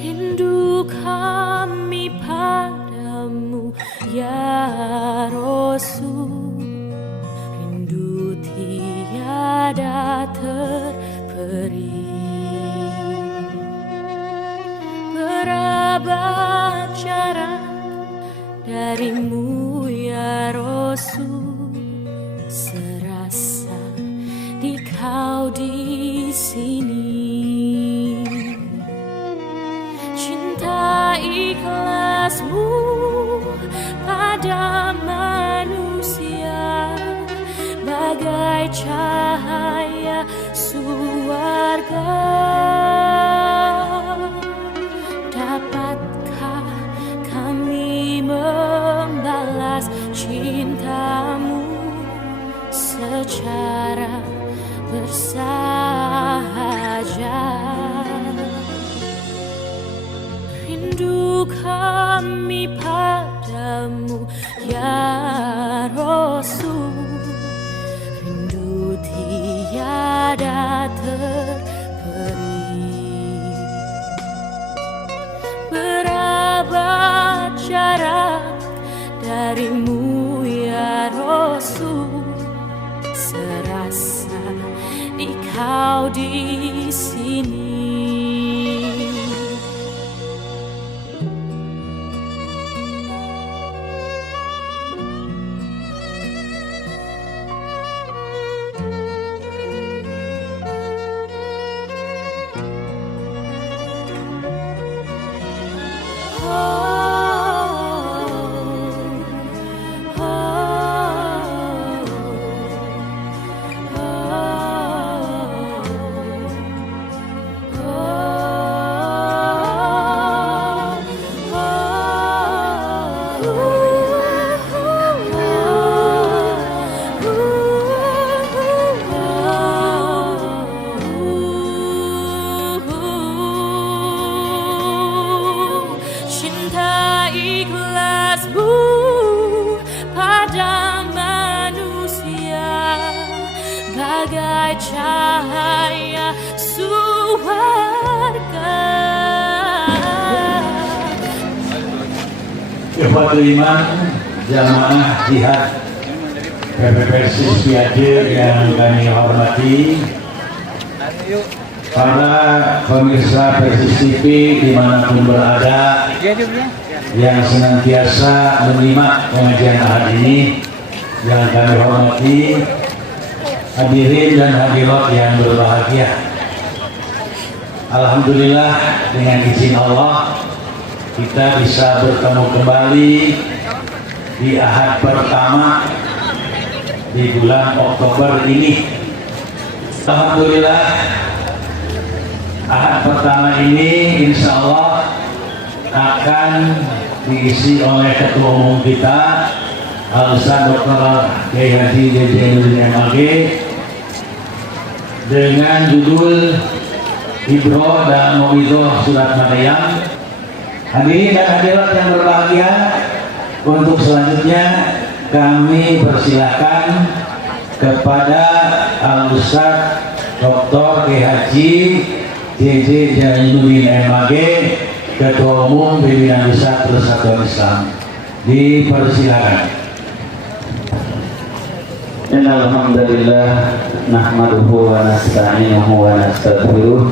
Rindu kami padamu ya Rasul, rindu tiada terperi. Berapa jarak darimu ya Rasul, serasa di kau di sini. Cinta ikhlasmu pada manusia bagai cahaya surga. Dapatkah kami membalas cintamu secara bersahaja? Rindu kami padamu ya Rasul, rindu tiada terperi. Berapa jarak darimu ya Rasul, serasa di kau di sini. Bagai cahaya surga. Ikhwatul iman, jamaah jihad PPPSI Piaje yang kami hormati, para pemirsa Persis TV dimanapun berada yang senantiasa menyimak pengajian ahad ini, yang kami hormati hadirin dan hadirat yang berbahagia. Alhamdulillah, dengan izin Allah kita bisa bertemu kembali di ahad pertama di bulan Oktober ini. Alhamdulillah, ahad pertama ini insya Allah akan diisi oleh Ketua Umum kita Al-Ustaz Dr. Kiai Haji Jainuddin MAG dengan judul Ibro dan Mauidhah Surat Maryam. Hadirin dan hadirat yang berbahagia, untuk selanjutnya kami persilakan kepada Al-Ustaz Dr. Kiai Haji JJ Jainuddin MAG, Ketua Umum Pimpinan Pusat Persatuan Islam. Dipersilakan. Innal hamdalillah nahmaduhu wa nasta'inuhu wa nastaghfiruh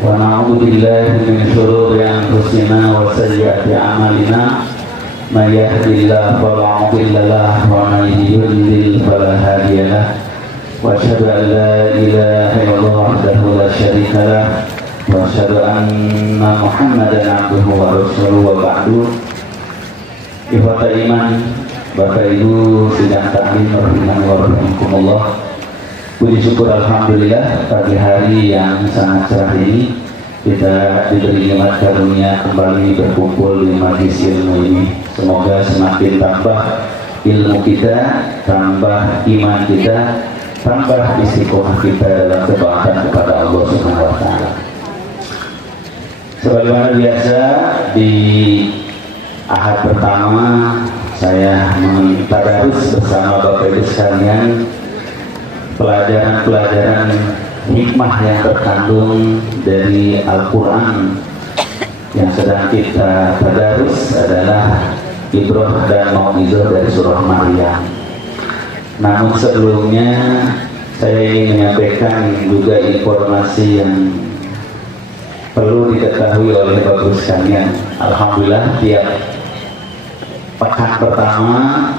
wa na'udzu billahi min shururi anfusina wa sayyiati a'malina may yahdihillahu fala mudilla lahu wa may yudlil fala hadiya lahu wa asyhadu an la ilaha illallah wahdahu la syarika lahu wa asyhadu anna Muhammadan abduhu wa rasuluhu wa ba'du. Ikhwatul iman, Bapak Ibu sidang taklim rahimani wa rahimakumullah. Puji syukur alhamdulillah, pagi hari yang sangat cerah ini kita diberi nikmat karunia kembali berkumpul di majlis ilmu ini. Semoga semakin tambah ilmu kita, tambah iman kita, tambah istiqomah kita dalam ketaatan kepada Allah Subhanahu wa taala. Sebagaimana biasa di ahad pertama saya mentadarus bersama Bapak Ibu sekalian pelajaran-pelajaran hikmah yang terkandung dari Al-Quran yang sedang kita tadarus adalah Ibrah dan Mau'izah dari surah Maryam. Namun sebelumnya saya ingin menyampaikan juga informasi yang perlu diketahui oleh Bapak sekalian. Alhamdulillah tiap pekan pertama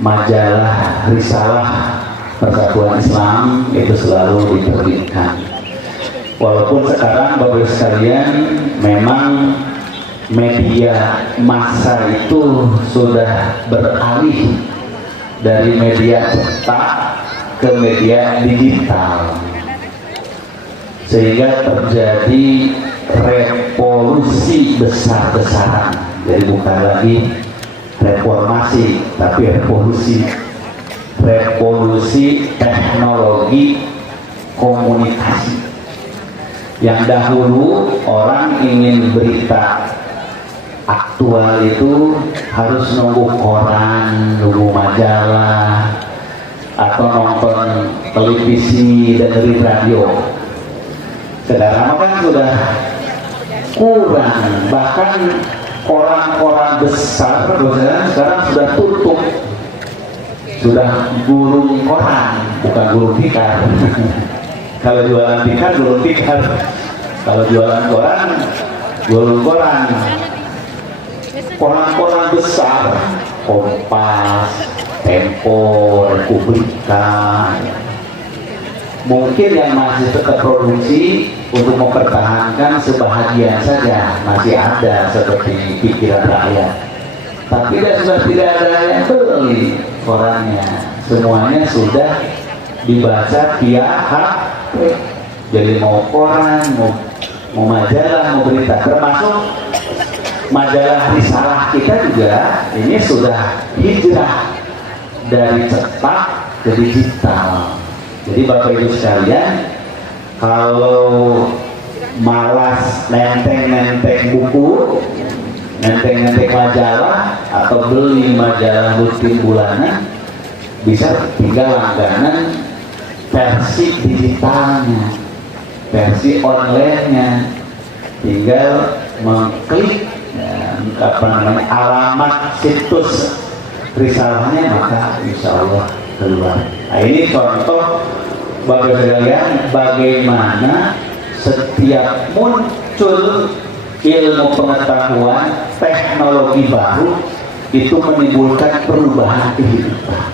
majalah Risalah Persatuan Islam itu selalu diterbitkan. Walaupun sekarang Bapak sekalian memang media massa itu sudah beralih dari media cetak ke media digital, sehingga terjadi revolusi besar-besaran. Jadi bukan lagi reformasi, tapi revolusi teknologi komunikasi. Yang dahulu orang ingin berita aktual itu harus nunggu koran, nunggu majalah, atau nonton televisi dan dari radio. Sekarang kan sudah kurang, bahkan koran-koran besar sekarang sudah tutup, sudah gulung koran, bukan gulung tikar. Kalau jualan tikar gulung tikar, kalau jualan koran gulung koran. Koran-koran besar, Kompas, Tempo, Republika, mungkin yang masih tetap produksi untuk mempertahankan sebahagian saja masih ada seperti pikiran rakyat. Tapi sudah tidak ada yang beli korannya, semuanya sudah dibaca via HP. Jadi mau koran, mau majalah, mau berita, termasuk majalah Risalah kita juga ini sudah hijrah dari cetak ke digital. Jadi Bapak Ibu sekalian, kalau malas nenteng-nenteng buku, nenteng-nenteng majalah, atau beli majalah rutin bulanan, bisa tinggal langganan versi digitalnya, versi online-nya. Tinggal mengklik alamat situs risalahnya, maka insya Allah keluar. Nah, ini contoh Bapak sekalian bagaimana setiap muncul ilmu pengetahuan, teknologi baru itu menimbulkan perubahan kehidupan,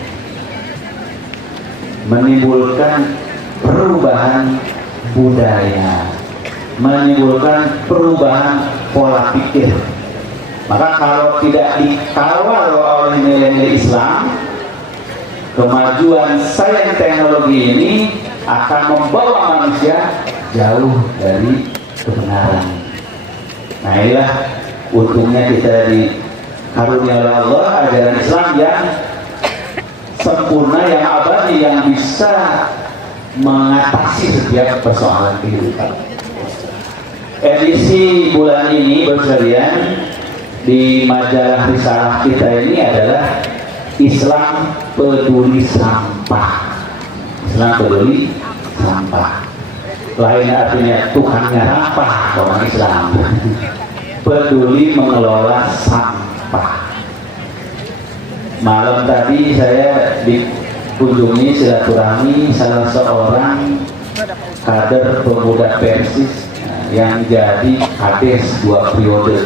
menimbulkan perubahan budaya, menimbulkan perubahan pola pikir. Maka kalau tidak dikawal oleh nilai-nilai Islam, kemajuan sains teknologi ini akan membawa manusia jauh dari kebenaran. Nah, inilah untungnya kita dikaruniai oleh Allah ajaran Islam yang sempurna, yang abadi, yang bisa mengatasi setiap persoalan kehidupan. Edisi bulan ini bersekalian di majalah Risalah kita ini adalah Islam peduli sampah. Islam peduli sampah. Lain artinya Tuhannya rampah orang Islam. Peduli mengelola sampah. Malam tadi saya dikunjungi silaturahmi salah seorang kader pemuda Persis yang jadi kades 2 periode,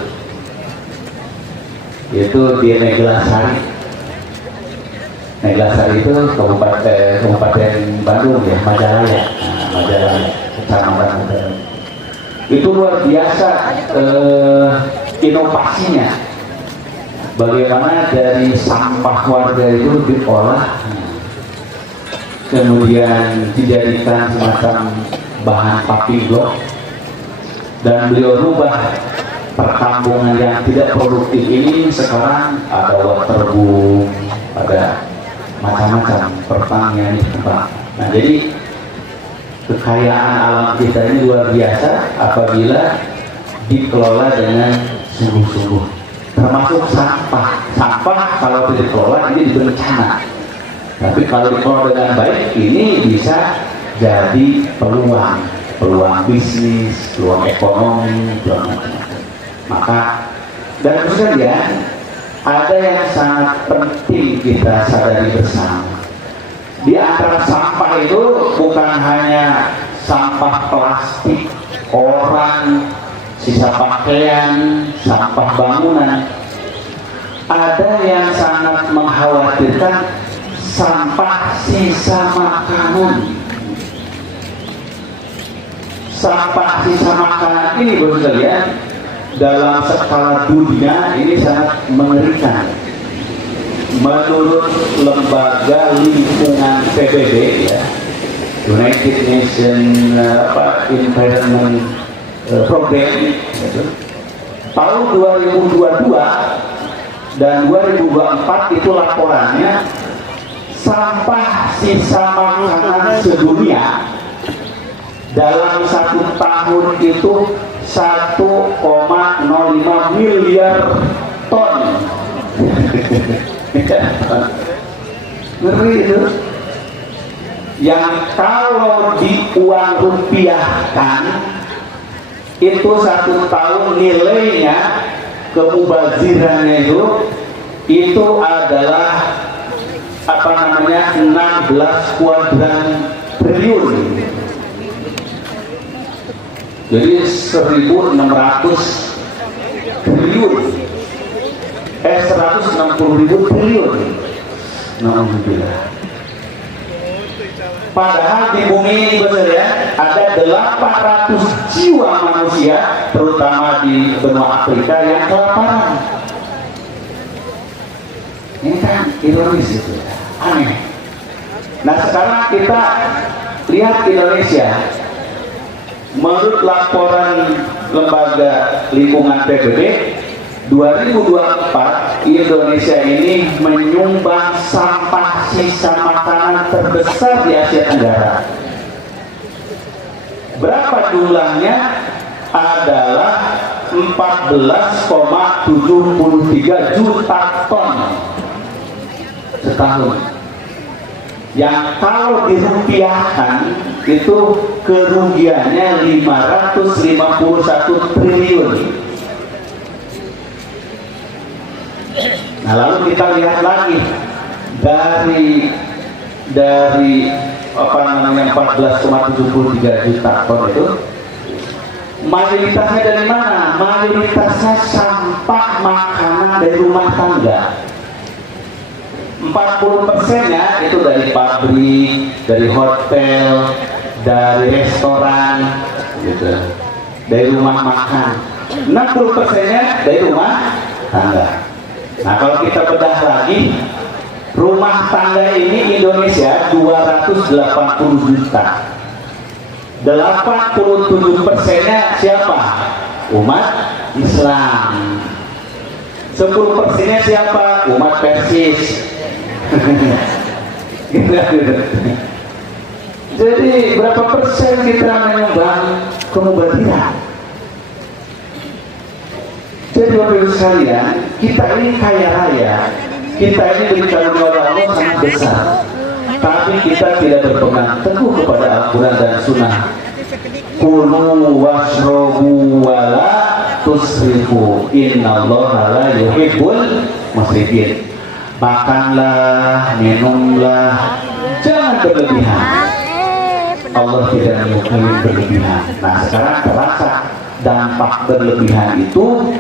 itu di Neglasari. Neglasari itu Kabupaten Bandung ya, Majalaya. Majalaya, Kecamatan Majalaya. Itu luar biasa inovasinya. Bagaimana dari sampah warga itu diolah, kemudian dijadikan semacam bahan paving block, dan beliau rubah perkampungan yang tidak produktif ini sekarang ada waterboom, ada macam-macam pertanian di tempat. Nah, jadi kekayaan alam kita ini luar biasa apabila dikelola dengan sungguh-sungguh. Termasuk sampah. Sampah kalau tidak dikelola ini bencana. Tapi kalau dikelola dengan baik, ini bisa jadi peluang bisnis, peluang ekonomi, peluang macam-macam. Maka dan sekalian, ada yang sangat penting kita sadari bersama. Di antara sampah itu bukan hanya sampah plastik, orang, sisa pakaian, sampah bangunan. Ada yang sangat mengkhawatirkan sampah sisa makanan. Sampah sisa makanan ini bos sekalian, dalam skala dunia ini sangat mengerikan. Menurut lembaga lingkungan PBB, ya, United Nations Environment Program, gitu, tahun 2022 dan 2024 itu laporannya sampah sisa makanan sedunia dalam 1 tahun itu 1,05 miliar ton. Ngeri itu. Yang kalau diuangrupiahkan itu 1 tahun nilainya kemubazirannya itu adalah 16 kuadran triliun. Jadi 1.600 triliun, 160.000 triliun. Alhamdulillah. Padahal di bumi ini ya, ada 800 jiwa manusia, terutama di benua Afrika yang kelaparan. Ini kan ironis itu, aneh. Nah sekarang kita lihat Indonesia. Menurut laporan lembaga lingkungan PBB, 2024 Indonesia ini menyumbang sampah sisa makanan terbesar di Asia Tenggara. Berapa jumlahnya? Adalah 14,73 juta ton setahun. Yang kalau dirupiahkan itu kerugiannya 551 triliun. Nah lalu kita lihat lagi dari 14,73 juta ton itu, mayoritasnya dari mana? Mayoritasnya sampah makanan dari rumah tangga. 40%-nya itu dari pabrik, dari hotel, dari restoran, gitu, dari rumah makan. 60%-nya dari rumah tangga. Nah kalau kita bedah lagi, rumah tangga ini Indonesia 280 juta. 87%-nya siapa? Umat Islam. 10%-nya siapa? Umat Persis. Jadi berapa persen kita menyumbang kemubaziran? Jadi Bapak Ibu sekalian, kita ini kaya raya, kita ini diberikan oleh Allah sangat besar, tapi kita tidak berpegang teguh kepada Al-Quran dan Sunnah. Kulu washrobu wala tusrifu innallaha la yuhibbul musrifin. Makanlah, minumlah, jangan berlebihan. Allah tidak menyukai berlebihan. Nah sekarang terasa dampak berlebihan itu,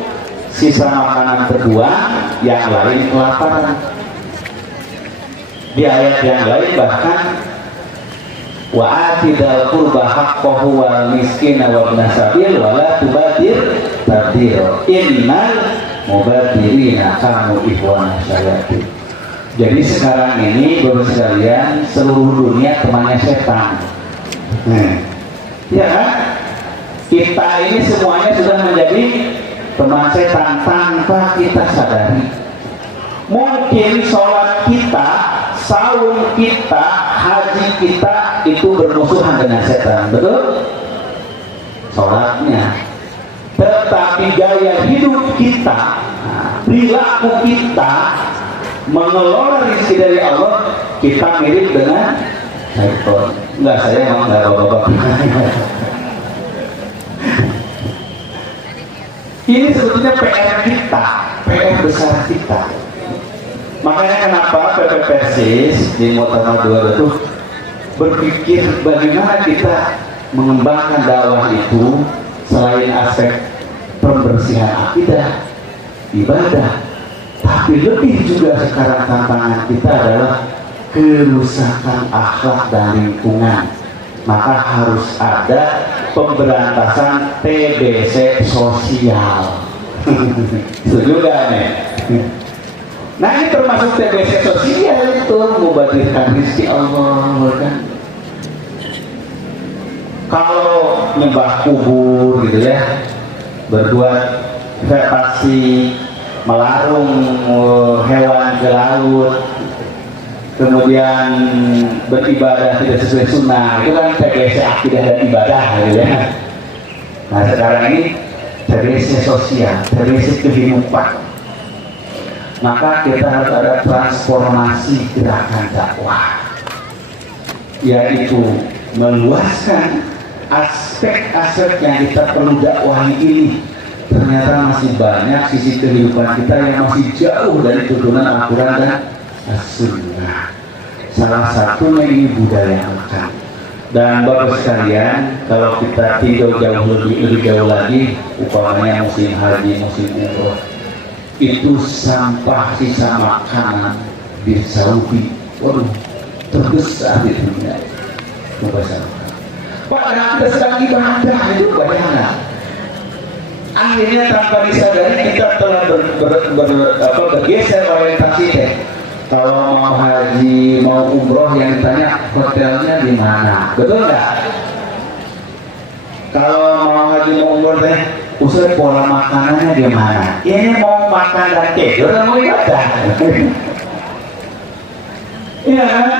sisa makanan terbuang, yang lain kelaparan. Di ayat yang lain bahkan wa atidal qurba haqqahu wal miskina wa ibnas sabil wa la tubadir tabdira innal mubadirina kanu ikhwana syayatin. Jadi sekarang ini Bapak sekalian, seluruh dunia temannya setan. Ya kan? Kita ini semuanya sudah menjadi teman setan tanpa kita sadari. Mungkin sholat kita, saum kita, haji kita itu bermusuhan dengan setan, betul? Sholatnya. Tetapi gaya hidup kita, perilaku kita, mengelola rezeki dari Allah, kita mirip dengan syaitan. Enggak, saya emang enggak bapak-bapak. Ini sebetulnya PR kita, PR besar kita. Makanya kenapa PP Persis di Muktamar 2 itu berpikir bagaimana kita mengembangkan dakwah itu selain aspek pembersihan akidah, ibadah, tapi lebih juga sekarang tantangan kita adalah kerusakan akhlak dan lingkungan. Maka harus ada pemberantasan TBC sosial. Setuju gak nih? Nah ini termasuk TBC sosial itu membadirkan rezeki Allah kan. Kalau nyembah kubur gitu ya, berbuat vegetasi, melarung hewan ke laut, kemudian beribadah tidak sesuai sunnah, itu kan TBC akidah dan ibadah gitu ya. Nah sekarang ini TBC sosial, TBC kehidupan. Maka kita harus ada transformasi gerakan dakwah, yaitu meluaskan aspek-aspek yang kita perlu dakwahi ini. Ternyata masih banyak sisi kehidupan kita yang masih jauh dari tuntunan Al-Quran dan As-Sunnah. Salah satunya ini budaya makan. Dan Bapak sekalian, kalau kita tinjau lebih jauh lagi, umpamanya musim haji, musim umroh, itu sampah sisa makanan di Saudi, waduh, terbesar di dunia. Terbesar. Padahal kita sedang ibadah, itu bayangkan. Akhirnya tanpa disadari kita telah bergeser orientasi teh. Kalau mau haji, mau umroh, yang ditanya hotelnya di mana, betul nggak? Kalau mau haji, mau umroh teh, usul pola makanannya di mana? Ini mau makan dan tidur, mau ibadah. Iya kan?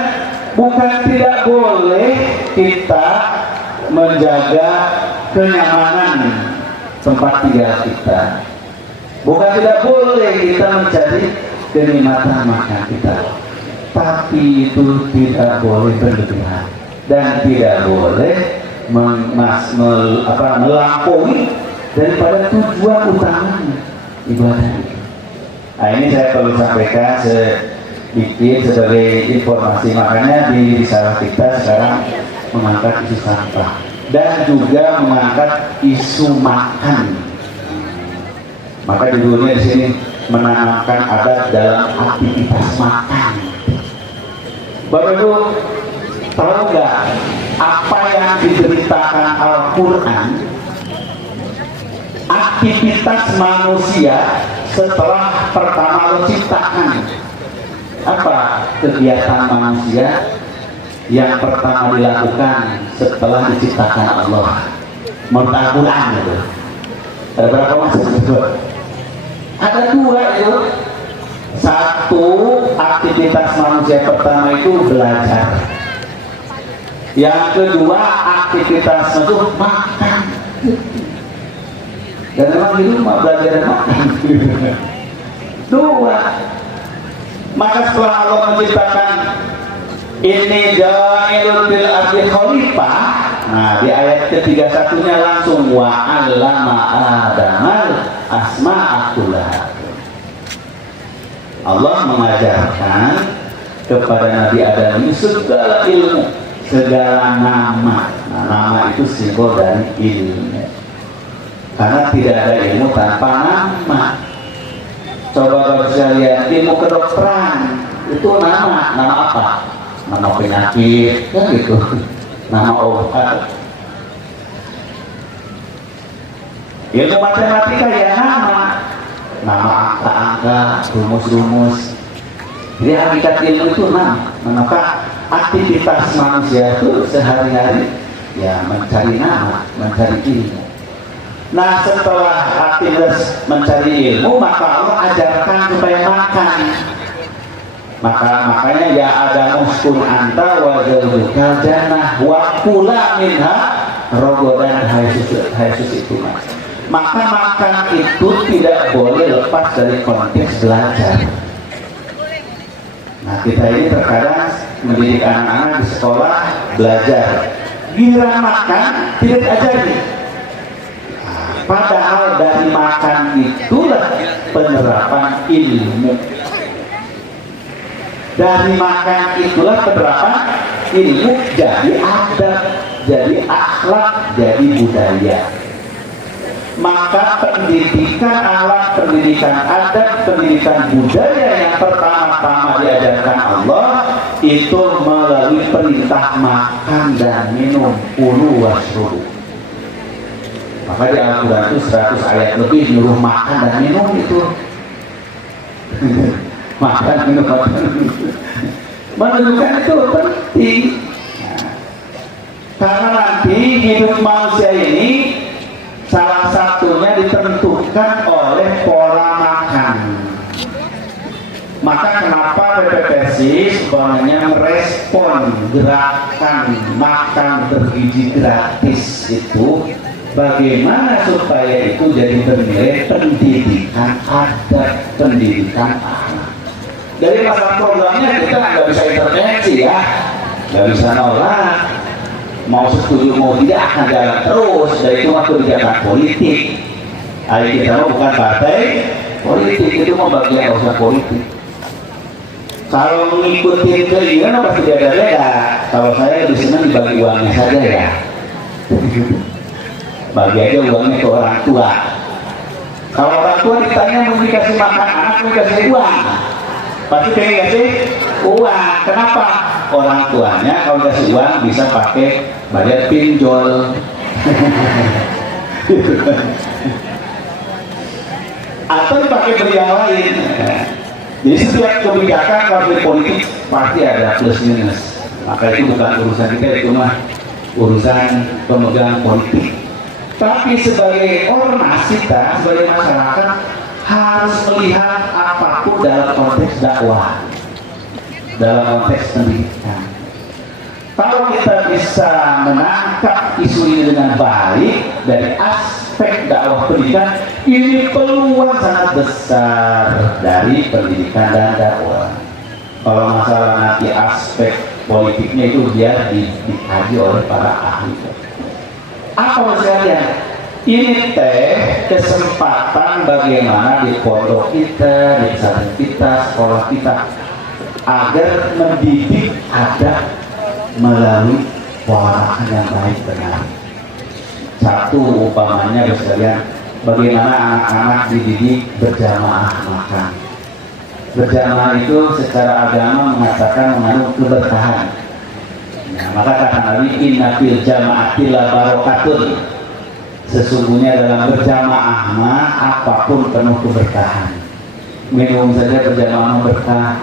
Bukan tidak boleh kita menjaga kenyamanan tempat tinggal kita. Bukan tidak boleh kita mencari kenikmatan makan kita, tapi itu tidak boleh berlebihan dan tidak boleh melampaui daripada tujuan utamanya ibadah itu. Nah ini saya perlu sampaikan sedikit sebagai informasi. Makanya di risalah kita sekarang mengangkat isu sampah dan juga mengangkat isu makan. Maka judulnya di sini menanamkan adat dalam aktivitas makan. Bapak Ibu tahu nggak apa yang diberitakan Al-Quran? Aktivitas manusia setelah pertama diciptakan. Apa kegiatan manusia yang pertama dilakukan setelah diciptakan Allah? Menurut Al-Quran itu ada berapa maksud? Ada dua itu. Satu, aktivitas manusia pertama itu belajar. Yang kedua, aktivitas itu makan. Dan memang hidup belajar dan makan. Dua. Maka setelah Allah menciptakan ini ja'ilul fil ardi khalifah, nah di ayat ke-31-nya langsung wa 'allama Adamal asma'a kullaha. Allah mengajarkan kepada Nabi Adam ini segala ilmu, segala nama. Nah, nama itu simbol dari ilmu. Karena tidak ada ilmu tanpa nama. Coba kalau bisa lihat ilmu kedokteran itu nama apa? Nama penyakit, kan gitu. Nama obat. Ilmu matematika ya nama angka-angka, rumus-rumus. Jadi hakikat ilmu itu nama. Maka aktivitas manusia itu sehari-hari ya mencari nama, mencari ilmu. Nah setelah aktivitas mencari ilmu, maka Allah ajarkan supaya makan. Makanya ya ada muskun anta wa zawjukal jannah wa kula minha rogodan haisus itu mas. Maka makan itu tidak boleh lepas dari konteks belajar. Nah kita ini terkadang mendidik anak-anak di sekolah belajar, giliran makan tidak diajari. Padahal dari makan itulah penerapan ilmu. Dari makan itulah penerapan ilmu jadi adab, jadi akhlak, jadi budaya. Maka pendidikan akhlak, pendidikan adab, pendidikan budaya yang pertama-tama diajarkan Allah itu melalui perintah makan dan minum, kulu washrabu. Maka di Al-Quran itu 100 ayat lebih nyuruh makan dan minum itu. Makan minum, menunjukkan itu penting. Karena nanti hidup manusia ini salah satunya ditentukan oleh pola makan. Maka kenapa PPPSI sebenarnya merespon gerakan makan bergizi gratis itu, bagaimana supaya itu jadi bernilai pendidikan adab, pendidikan akhlak. Dari masa programnya kita nggak bisa intervensi ya, nggak bisa nolak. Mau setuju mau tidak akan jalan terus. Dari itu mah kebijakan politik. Hari kita bukan partai politik, itu mau bagian urusan politik. Kalau mengikuti keinginan pasti beda-beda. Kalau saya lebih senang dibagi uangnya saja ya. Bagi aja uangnya ke orang tua. Kalau orang tua ditanya mau dikasih makan anak, mau dikasih uang, pasti pengen kasih uang. Kenapa? Orang tuanya kalau kasih uang bisa pakai bayar pinjol. Atau dipakai beli yang lain. Jadi setiap kebijakan kalau politik pasti ada plus minus. Maka itu bukan urusan kita, itu mah urusan pemegang politik. Tapi sebagai ormas kita, sebagai masyarakat harus melihat apapun dalam konteks dakwah, dalam konteks pendidikan. Kalau kita bisa menangkap isu ini dengan baik dari aspek dakwah pendidikan, ini peluang sangat besar dari pendidikan dan dakwah. Kalau masalah nanti aspek politiknya itu biar dikaji oleh para ahli. Apa maksudnya? Ini teh kesempatan bagaimana di pondok kita, di pesantren kita, sekolah kita, agar mendidik adab melalui pola yang baik benar. Satu umpamanya sekalian, bagaimana anak-anak dididik berjamaah makan. Berjamaah itu secara agama mengatakan mengandung keberkahan. Nah, maka kata Nabi, inna fil jama'ati la barokatun. Sesungguhnya dalam berjamaah mah apapun penuh keberkahan. Minum saja berjamaah berkah,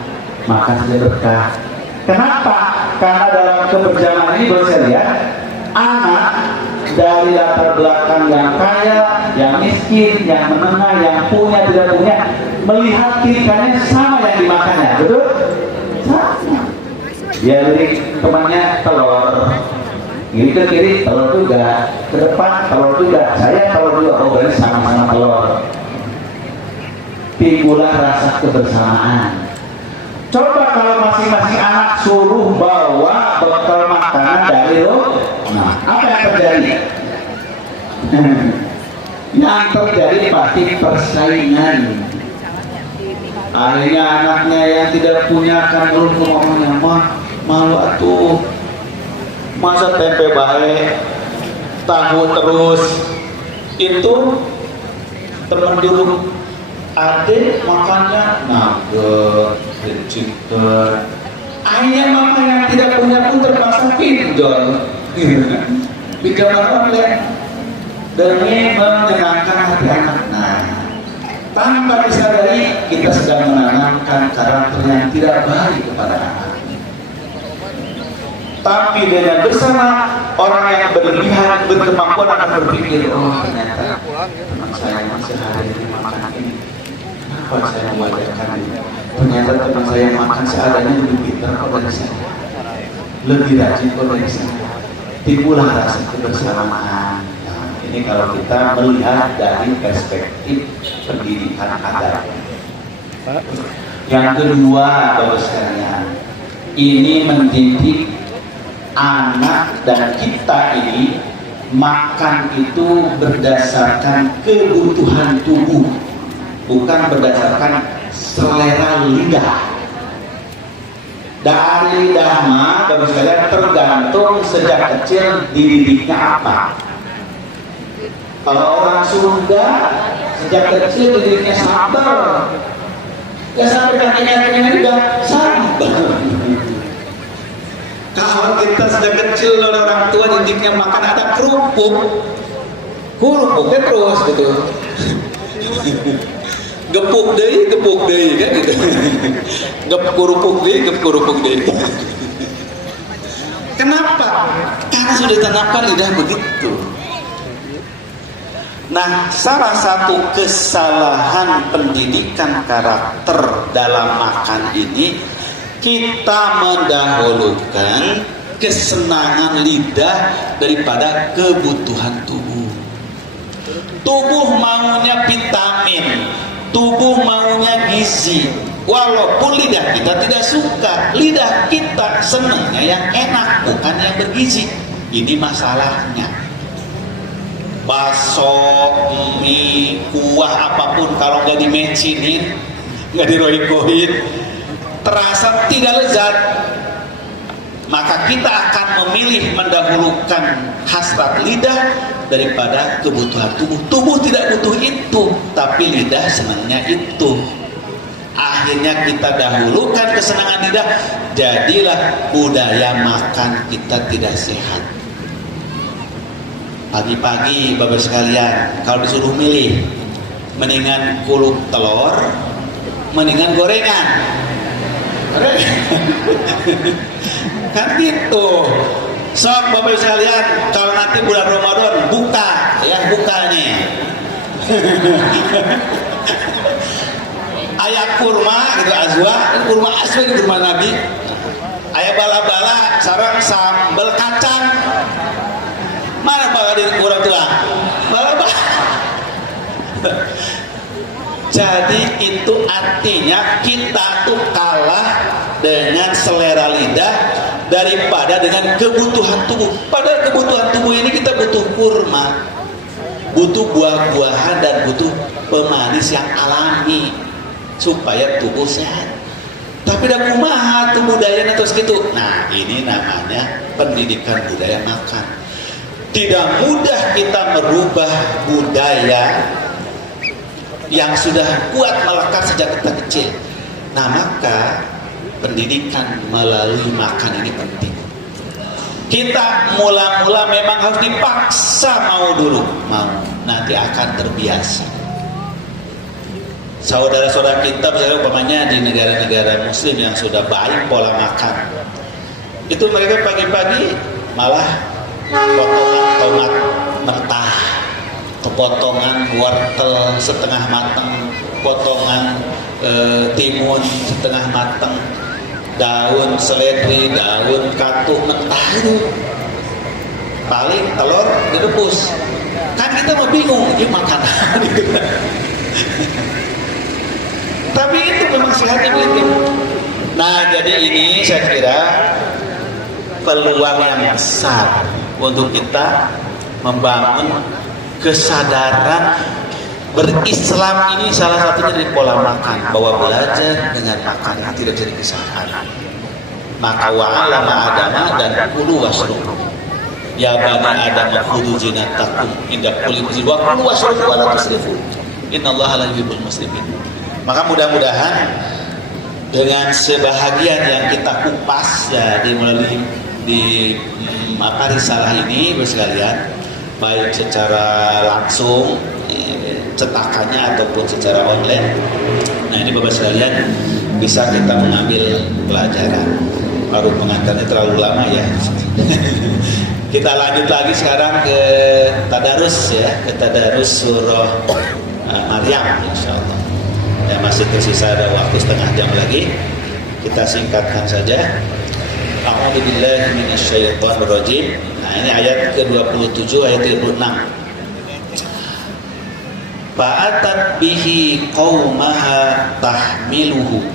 makan saja berkah. Kenapa? Karena dalam keberjamaah ini bersedia anak dari latar belakang yang kaya, yang miskin, yang menengah, yang punya, tidak punya, melihat kirikannya sama yang dimakannya, betul? Sama. Dia beri temannya telur, kiri ke kiri telur juga, ke depan telur juga, saya telur juga, oh berarti sama-sama telur. Timbullah rasa kebersamaan. Coba kalau masing-masing anak suruh bawa bekal makanan dari lo, nah apa yang terjadi? Yang terjadi pasti persaingan. Akhirnya anaknya yang tidak punya kan dulu ngomongnya, mah malu atuh, masa tempe baik, tahu terus. Itu teman dulu adik makannya nugget, chicken. Ayah mama yang tidak punya pun terpaksa pinjol. Pinjol apa? Demi menyenangkan hati anak. Nah, tanpa disadari kita sedang menanamkan karakter yang tidak baik kepada anak. Tapi dengan bersama orang yang berlebihan berkemampuan akan berpikir, oh ternyata teman saya masih hari ini makan ini. Kenapa saya mewajarkan ini? Ternyata teman saya makan seadanya lebih pintar dari saya, lebih rajin dari saya. Timbullah rasa kebersamaan. Nah, ini kalau kita melihat dari perspektif pendidikan adab. Yang kedua, Bapak sekalian, ini mendidik anak dan kita ini makan itu berdasarkan kebutuhan tubuh, bukan berdasarkan selera lidah. Dari lidah mah, Bapak sekalian, tergantung sejak kecil dididiknya apa. Kalau orang Sunda sejak kecil dididiknya sabar, ya sampai kakeknya juga sabar. Kalau kita sejak kecil oleh orang tua didiknya makan ada kerupuknya terus gitu. Gepuk deh kan gitu. Kerupuk deh. Kenapa? Karena sudah ditanamkan lidah begitu. Nah, salah satu kesalahan pendidikan karakter dalam makan ini, kita mendahulukan kesenangan lidah daripada kebutuhan tubuh. Tubuh maunya vitamin, tubuh maunya gizi. Walaupun lidah kita tidak suka, lidah kita senangnya yang enak, bukan yang bergizi. Ini masalahnya. Bakso, mie, kuah apapun kalau nggak dimecinin, nggak diroikohin, terasa tidak lezat. Maka kita akan memilih mendahulukan hasrat lidah daripada kebutuhan tubuh. Tubuh tidak butuh itu, tapi lidah senangnya itu. Akhirnya kita dahulukan kesenangan lidah, jadilah budaya makan kita tidak sehat. Pagi-pagi Bapak sekalian, kalau disuruh milih, mendingan kuluk telur, mendingan gorengan. Kan gitu. Sok Bapak sekalian, kalau nanti bulan Ramadan buka nih. Ayah kurma gitu azwa, kurma asli di kurma Nabi. Ayah bala-bala sarang sambal kacang. Mana bala di orang tua? Bala-bala. Jadi itu artinya kita tuh kalah dengan selera lidah daripada dengan kebutuhan tubuh. Padahal kebutuhan tubuh ini kita butuh kurma, butuh buah-buahan, dan butuh pemanis yang alami supaya tubuh sehat. Tapi dah kumaha tuh budayanya terus gitu. Nah, ini namanya pendidikan budaya makan. Tidak mudah kita merubah budaya yang sudah kuat melekat sejak kita kecil. Nah, maka pendidikan melalui makan ini penting. Kita mula-mula memang harus dipaksa mau dulu, nanti akan terbiasa. Saudara-saudara kita misalnya umpamanya di negara-negara muslim yang sudah baik pola makan, itu mereka pagi-pagi malah potongan tomat mentah, potongan wortel setengah matang, potongan timun setengah matang, daun seledri, daun katuh mentah itu. Paling telur direbus. Kan kita mau bingung, ini makan gitu. Tapi itu memang sehatnya begitu. Nah, jadi ini saya kira peluang yang besar untuk kita membangun kesadaran berislam ini, salah satunya dari pola makan, bahwa belajar dengan makan tidak jadi kesalahan. Maka wa'alama adama dan kulu wasrubu, ya bani adam khudhu zinatakum inda kulli masjid wa kulu wasrubu wa la tusrifu innallaha la yuhibbul muslimin. Maka mudah-mudahan dengan sebahagian yang kita kupas ya melalui di risalah ini bersekalian, baik secara langsung cetakannya ataupun secara online. Nah, ini Bapak sekalian bisa kita mengambil pelajaran. Baru pengantarnya terlalu lama ya. Kita lanjut lagi sekarang ke tadarus ya, ke tadarus surah Maryam insyaallah. Ya, masih tersisa ada waktu setengah jam lagi. Kita singkatkan saja. A'udzubillahi minasyaitonirrajim. Nah, ini ayat ke-27 ayat ke-26. Fa'atat bihi qaumaha tahmiluhu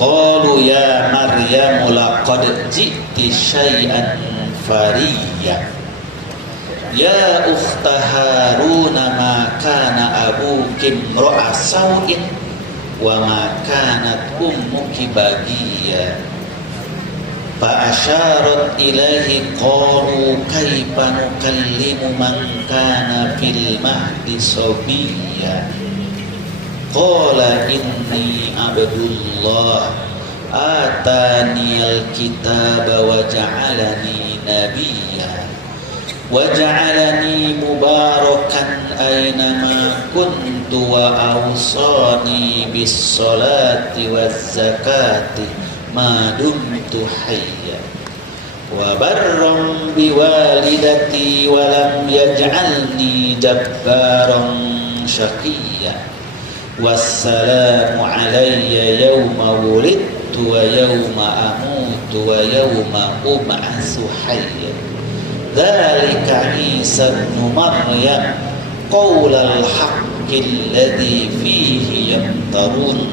qalu ya Maryam laqad ji'ti syai'an fariyya Ya ukhta Harun ma kana abuki imra'a sawin wa ma kanat ummuki baghiya. Fa asyarat ilaihi qalu kaifa nukallimu man kana fil mahdi sabiyya. Qala inni abdullah ataniyal kitaba wa ja'alani nabiyya wa ja'alani mubarakan aynama kuntu wa awsani bis salati waz zakati ma dumtu hayya wa barram bi walidati wa lam yaj'alni jabbaran syaqiyya wassalamu alayya yawma wulidtu wa yawma amutu wa yawma ub'atsu hayya. Dzalika Isa ibnu Maryam qaulal haqqil ladzi fihi yamtarun.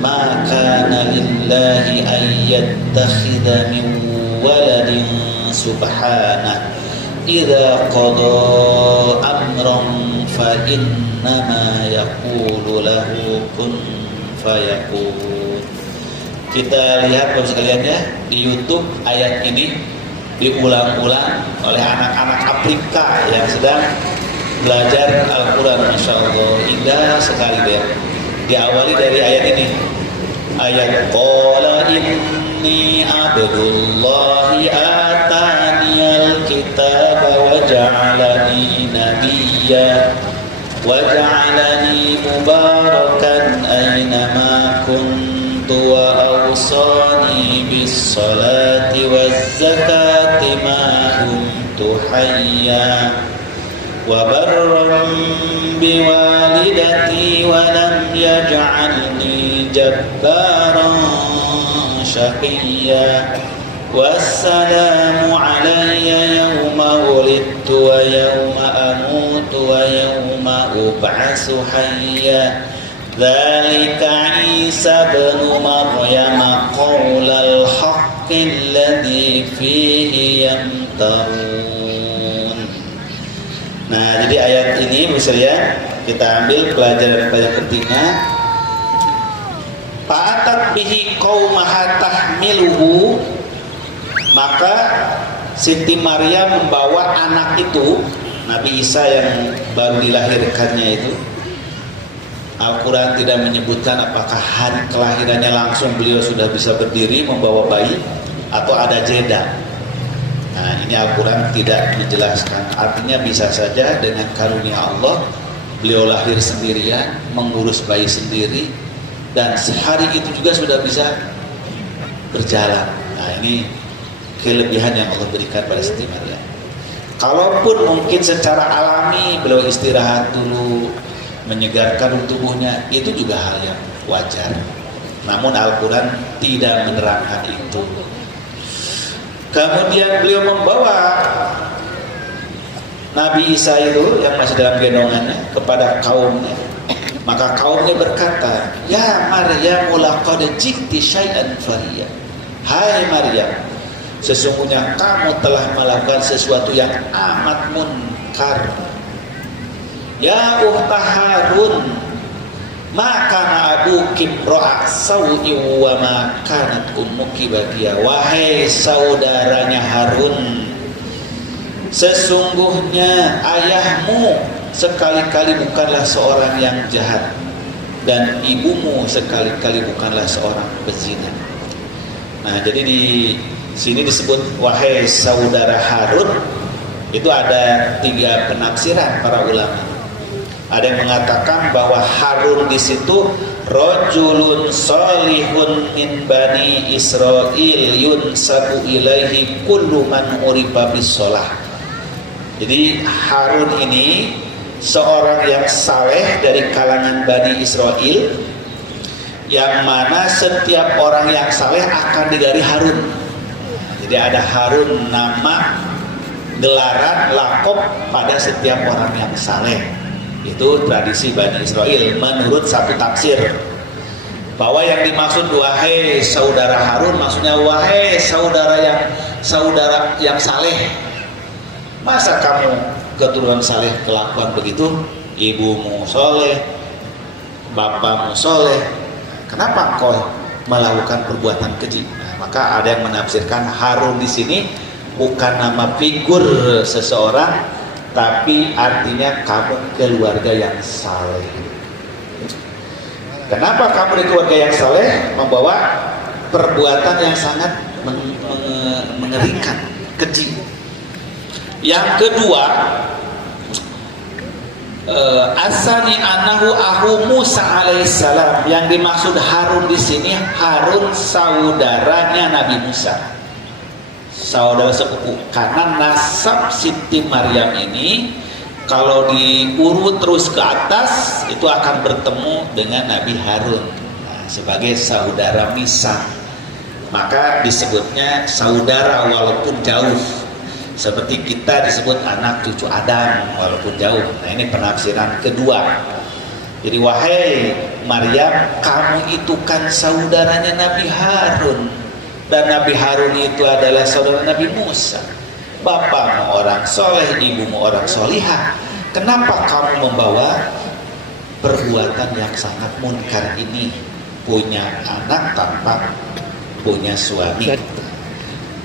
Ma kana lillahi an yattakhidha min waladin subhanahu idza qada amran fa innama yaqulu lahu kun fayakun. Kita lihat Bapak sekalian ya, di YouTube ayat ini diulang-ulang oleh anak-anak Afrika yang sedang belajar Al-Quran. Masya Allah, indah sekali deh. Diawali dari ayat ini, ayat qala inni abdullahi ataniyal kitaba wa ja'alani nabiyya wa ja'alani mubarakan aynama kuntu wa awsani bis salati waz zakati ma dumtu hayya wa barram bi walidati wa lam yaj'alni jabbaran syaqiyya wassalamu alayya yawma wulidtu wa yawma amutu wa yawma ub'atsu hayya. Dzalika Isa ibnu Maryam qaulal haqqil ladzi fihi yamtarun. Nah, jadi ayat ini misalnya kita ambil pelajaran-pelajaran pentingnya. Fa'atat bihi qaumaha tahmiluhu, maka Siti Maryam membawa anak itu, Nabi Isa yang baru dilahirkannya itu. Al-Quran tidak menyebutkan apakah hari kelahirannya langsung beliau sudah bisa berdiri membawa bayi atau ada jeda. Nah, ini Al-Quran tidak menjelaskan. Artinya bisa saja dengan karunia Allah beliau lahir sendirian, mengurus bayi sendiri, dan sehari itu juga sudah bisa berjalan. Nah, ini kelebihan yang Allah berikan pada Siti Maryam. Kalaupun mungkin secara alami beliau istirahat dulu, menyegarkan tubuhnya, itu juga hal yang wajar. Namun Al-Quran tidak menerangkan itu. Kemudian beliau membawa Nabi Isa itu yang masih dalam gendongannya kepada kaumnya. Maka kaumnya berkata, "Ya Maryam, laqad ji'ti syai'an fariya." Hai Maryam, sesungguhnya kamu telah melakukan sesuatu yang amat munkar. Ya ukhta Harun, ma kana abuki imra'a sawin wa ma kanat ummuki baghiya. Wahai saudaranya Harun, sesungguhnya ayahmu sekali-kali bukanlah seorang yang jahat, dan ibumu sekali-kali bukanlah seorang pezina. Nah, jadi di sini disebut wahai saudara Harun, itu ada 3 penafsiran para ulama. Ada yang mengatakan bahwa Harun di situ rajulun salihun min bani Israil yunsabu ilaihi kullu man urifa bis shalah. Jadi Harun ini seorang yang saleh dari kalangan Bani Israel, yang mana setiap orang yang saleh akan digelar Harun. Jadi ada Harun, nama, gelaran, lakop pada setiap orang yang saleh. Itu tradisi Bani Israel menurut satu tafsir, bahwa yang dimaksud wahai saudara Harun maksudnya wahai saudara yang saleh. Masa kamu keturunan saleh kelakuan begitu? Ibumu soleh, bapakmu soleh, kenapa kau melakukan perbuatan keji? Nah, maka ada yang menafsirkan Harun di sini bukan nama figur seseorang, tapi artinya kamu keluarga yang saleh. Kenapa kamu di keluarga yang saleh membawa perbuatan yang sangat mengerikan, keji? Yang kedua, asani anahu ahu Musa alaihissalam. Yang dimaksud Harun di sini, Harun saudaranya Nabi Musa, saudara sepupu. Karena nasab Siti Maryam ini kalau diurut terus ke atas itu akan bertemu dengan Nabi Harun, nah, sebagai saudara misah. Maka disebutnya saudara walaupun jauh. Seperti kita disebut anak cucu Adam walaupun jauh. Nah, ini penafsiran kedua. Jadi wahai Maryam, kamu itu kan saudaranya Nabi Harun, dan Nabi Harun itu adalah saudara Nabi Musa. Bapakmu orang soleh, ibumu orang solihah. Kenapa kamu membawa perbuatan yang sangat munkar ini? Punya anak tanpa punya suami.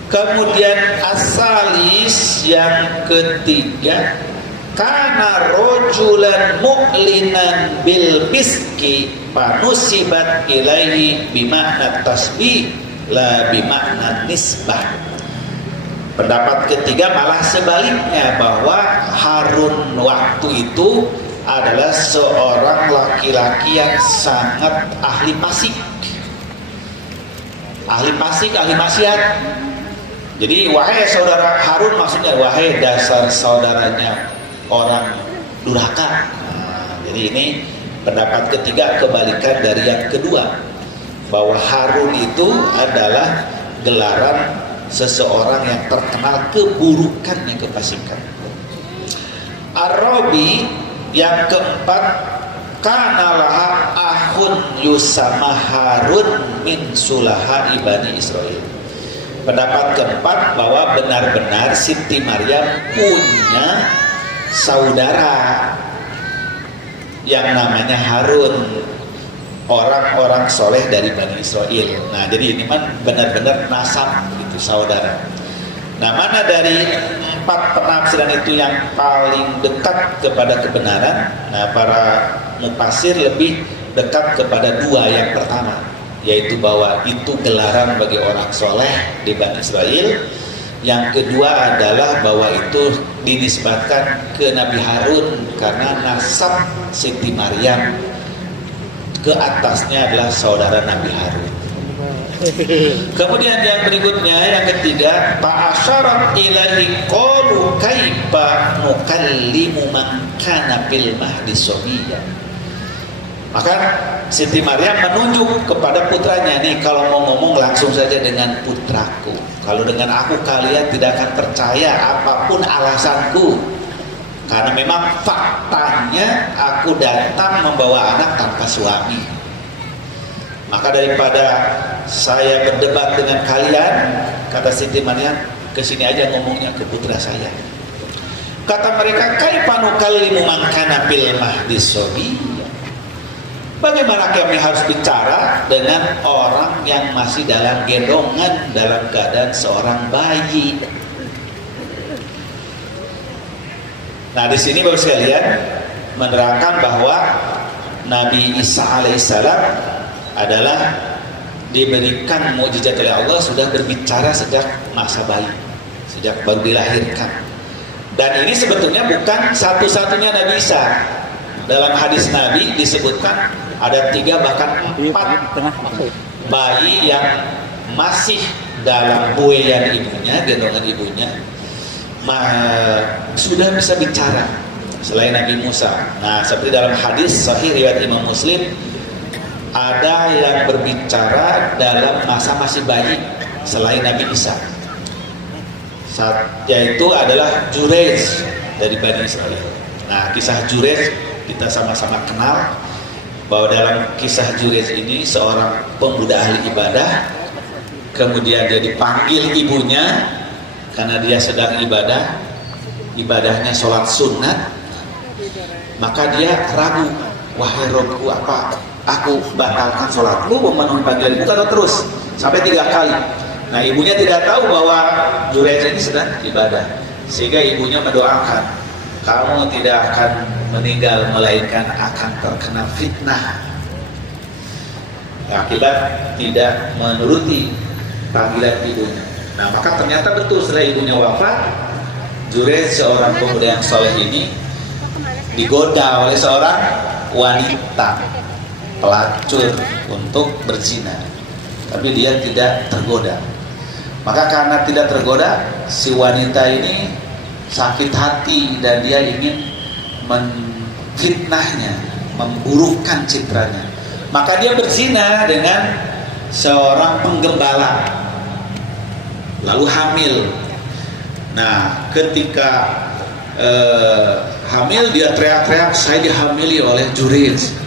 Kemudian asalis yang ketiga, kana rojulan mu'linan bil biski panusibat ilaihi bimakna tasbih la bimakna nisbah. Pendapat ketiga malah sebaliknya, bahwa Harun waktu itu adalah seorang laki-laki yang sangat ahli fasik, ahli maksiat. Jadi wahai saudara Harun, maksudnya wahai dasar saudaranya orang durhaka. Nah, jadi ini pendapat ketiga kebalikan dari yang kedua, bahwa Harun itu adalah gelaran seseorang yang terkenal keburukannya, kefasikan. Ar-Rabi yang keempat, kana laha ahun yusama Harun min sulaha ibani Israel. Pendapat keempat, bahwa benar-benar Siti Maryam punya saudara yang namanya Harun, orang-orang soleh dari Bani Israel. Nah, jadi ini kan benar-benar nasab itu saudara. Nah, mana dari empat penafsiran itu yang paling dekat kepada kebenaran? Nah, para mufasir lebih dekat kepada dua. Yang pertama, yaitu bahwa itu gelaran bagi orang soleh di Bani Israel. Yang kedua adalah bahwa itu dinisbatkan ke Nabi Harun karena nasab Siti Maryam ke atasnya adalah saudara Nabi Harun. Kemudian yang berikutnya, yang ketiga, fa'asyarat ilaihi qalu kaifa nukallimu man kana fil mahdi sabiyya. Maka Siti Maryam menunjuk kepada putranya, nih kalau mau ngomong langsung saja dengan putraku. Kalau dengan aku kalian tidak akan percaya apapun alasanku. Karena memang faktanya aku datang membawa anak tanpa suami. Maka daripada saya berdebat dengan kalian, kata Siti Maryam, kesini aja ngomongnya ke putra saya. Kata mereka, kaifa nukallimu man kana fil mahdi sabiyya. Bagaimana kami harus bicara dengan orang yang masih dalam gendongan, dalam keadaan seorang bayi? Nah, di sini baru sekalian menerangkan bahwa Nabi Isa alaihissalam adalah diberikan mukjizat oleh Allah, sudah berbicara sejak masa bayi, sejak baru dilahirkan. Dan ini sebetulnya bukan satu-satunya Nabi Isa. Dalam hadis Nabi disebutkan ada 3 bahkan 4 bayi yang masih dalam buayan ibunya, gendongan ibunya, sudah bisa bicara selain Nabi Musa. Nah, seperti dalam hadis sahih riwayat Imam Muslim, ada yang berbicara dalam masa masih bayi selain Nabi Isa, yaitu adalah Jurej dari Bani Israel. Nah, kisah Jurej kita sama-sama kenal, bahwa dalam kisah Jurej ini seorang pemuda ahli ibadah, kemudian dia dipanggil ibunya karena dia sedang ibadah, ibadahnya sholat sunat, maka dia ragu, wahai Robku, apa aku batalkan sholatmu memenuhi panggilan ibu atau terus sampai 3 kali. Nah, ibunya tidak tahu bahwa Jurayj ini sedang ibadah, sehingga ibunya mendoakan, kamu tidak akan meninggal melainkan akan terkena fitnah akibat tidak menuruti panggilan ibunya. Nah, maka ternyata betul setelah ibunya wafat, Jurayj, seorang pemuda yang soleh ini, digoda oleh seorang wanita pelacur untuk berzina, tapi dia tidak tergoda. Maka karena tidak tergoda, si wanita ini sakit hati dan dia ingin menfitnahnya, memburukkan citranya. Maka dia berzina dengan seorang penggembala, lalu hamil. Nah, ketika hamil, dia teriak-teriak, saya dihamili oleh Jurayj.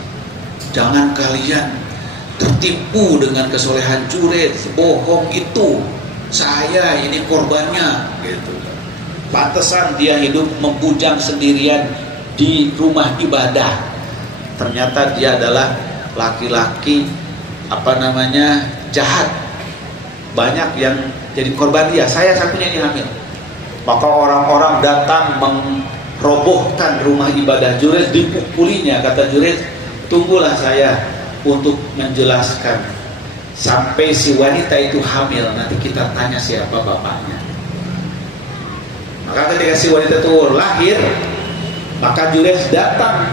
Jangan kalian tertipu dengan kesolehan Jurayj, bohong itu, saya ini korbannya, gitu. Pantesan dia hidup membujang sendirian di rumah ibadah. Ternyata dia adalah laki-laki jahat. Banyak yang jadi korban dia. Saya satunya ini hamil. Maka orang-orang datang merobohkan rumah ibadah Jurayj, dipukulinya. Kata Jurayj, tunggulah saya untuk menjelaskan sampai si wanita itu hamil, nanti kita tanya siapa bapaknya. Maka ketika si wanita itu lahir, maka Jurayj datang,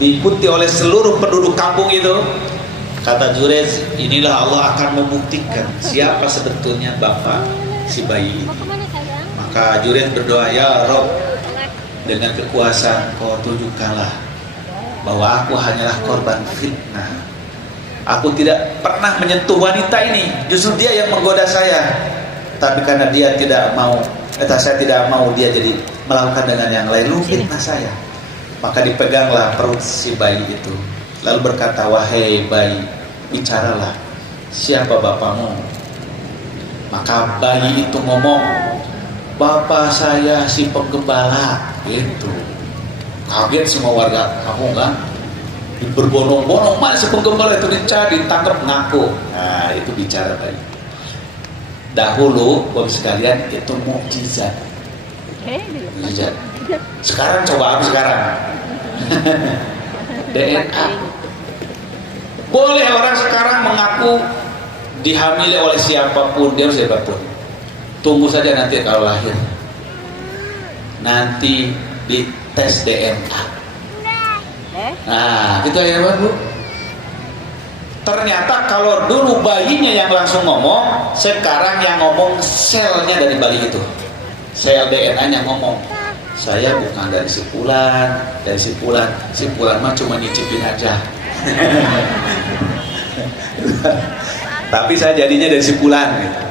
diikuti oleh seluruh penduduk kampung itu. Kata Jurayj, inilah Allah akan membuktikan siapa sebetulnya bapak si bayi ini. Maka Jurayj berdoa, ya Rob, dengan kekuasaan kau tunjukkanlah bahwa aku hanyalah korban fitnah. Aku tidak pernah menyentuh wanita ini, justru dia yang menggoda saya. Tapi karena dia tidak mau, saya tidak mau dia jadi melakukan dengan yang lain, lu fitnah saya. Maka dipeganglah perut si bayi itu, lalu berkata, wahai bayi, bicaralah, siapa bapakmu? Maka bayi itu ngomong, bapak saya si penggembala. Gitu. Kaget semua warga kampung kan, berbondong-bondong, mana si penggembala itu, dicari, ditangkap, ngaku. Nah, itu bicara bayi. Dahulu, bapak sekalian, itu mukjizat. Mukjizat. Sekarang coba apa sekarang? DNA. Boleh orang sekarang mengaku dihamili oleh siapapun, dia siapapun. Tunggu saja nanti kalau lahir, nanti dites DNA. Nah, gitu ya Bu. Ternyata kalau dulu bayinya yang langsung ngomong, sekarang yang ngomong selnya dari bayi itu, sel DNA-nya ngomong, saya bukan dari si Fulan mah cuma nyicipin aja. Tapi saya jadinya dari si Fulan gitu.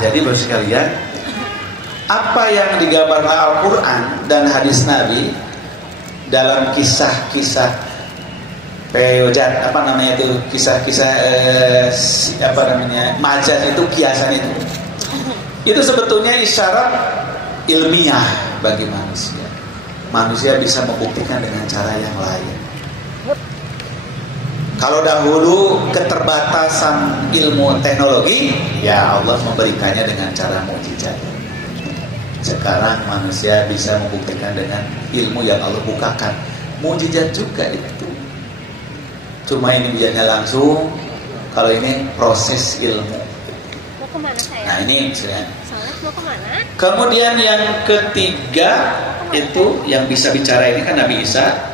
Jadi Bapak sekalian, apa yang digambarkan Al-Quran dan hadis Nabi dalam kisah-kisah peyojat, kisah-kisah majaz itu, kiasan itu sebetulnya isyarat ilmiah bagi manusia. Manusia bisa membuktikan dengan cara yang lain. Kalau dahulu keterbatasan ilmu teknologi, ya Allah memberikannya dengan cara mukjizat. Sekarang manusia bisa membuktikan dengan ilmu yang Allah bukakan. Mukjizat juga itu. Cuma ini biarnya langsung, kalau ini proses ilmu. Mau kemana saya? Nah ini misalnya. Mau kemana? Kemudian yang ketiga itu yang bisa bicara ini kan Nabi Isa,